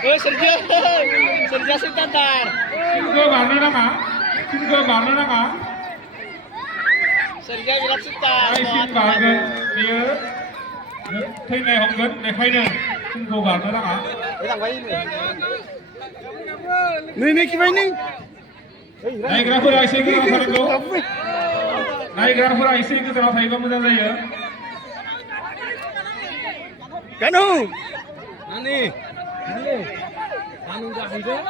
Sergio, Sergio Sintantar. Singo barna nama, Singo barna nama. Sergio Wirat Sintar. Ai Sin barna dia, thay này Hồng Tuấn này khay này, Singo barna nama. Ini gimana? Naik grafur IC kita orang itu. Naik grafur IC kita orang saya kamu jangan ya. Kanu. Nani? Anu dah hidup.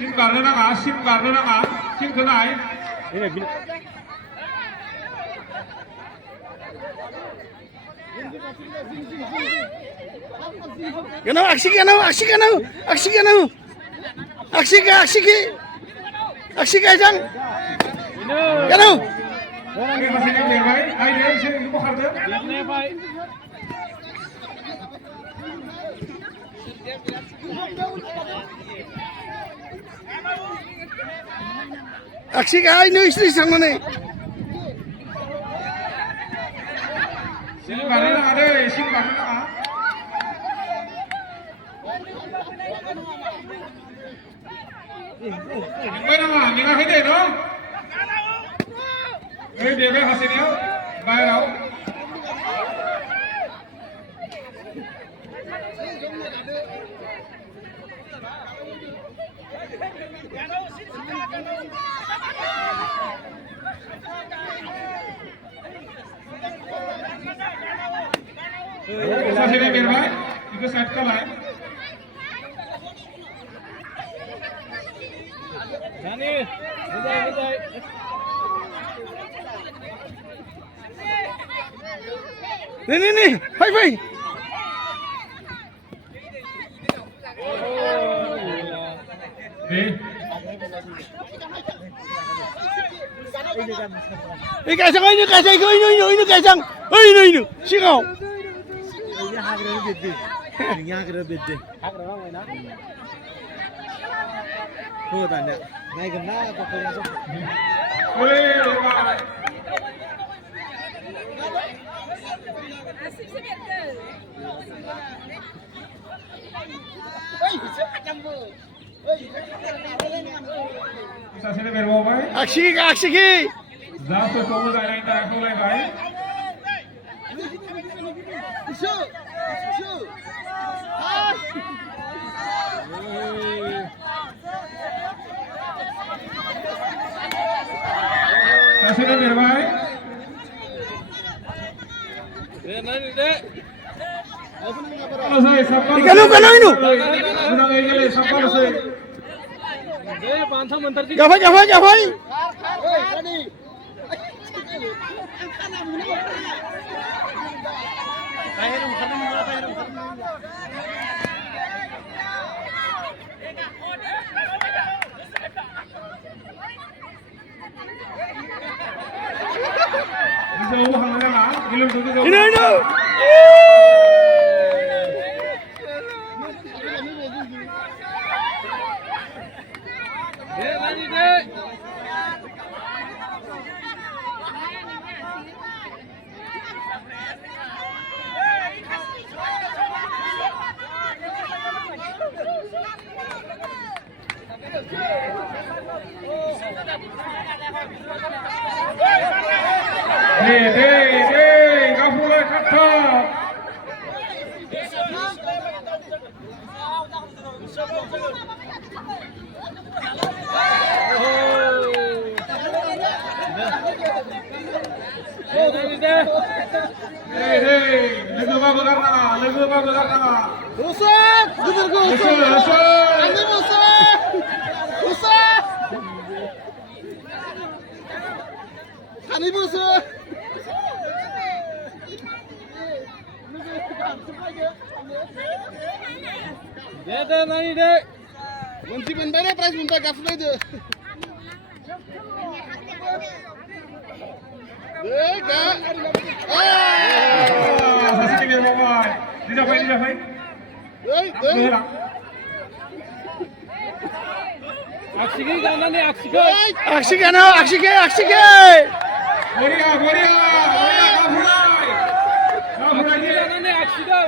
Sin barna nama, Sin kenai. Ini bila. Kanu aksi kanu. Aksi kajang. Kanu. Oke masih ni berbaik. Ai dia sini ibu kharda. Ini baik. Aksi kaya ini istri sang mana? Sin barna nama deh, Sin barna nama. Ini nama, ni nggak hide no? Ini dia be hasilnya, bayar au. Hasilnya berbaik, itu set kalah. Nani? Hidai. Nih. Hai. Ini kacang. Ini kacang. Ini. Singau. Ini hagra bede. Ini hagra bede. Hagra mana na? Tuh tanda. Naik kena apa kau masuk? Hasilnya berbaik. Aksi. Jatuh kamu dah naik dah mulai baik. Hasilnya berbaik. Nani dek. Selesai, sampai. Kanu ini. Sudah lagi sampai selesai. Dek, pantang mentar di. Gafai. Jauh hangatnya mah, belum tentu jauh. Ini. Dek, nani dek. Hei, nggak boleh kata. Hei, lagu apa karena? Rusak. Ini rusak. Kani rusak. Dek, nani dek. Nanti bandara price minta gafle itu. Masih tinggal bawah. Didapain. Aksi ke kanan nih, aksi ke. Aksi ke. Boria, kabulai. Aksi ke kanan nih, aksi ke.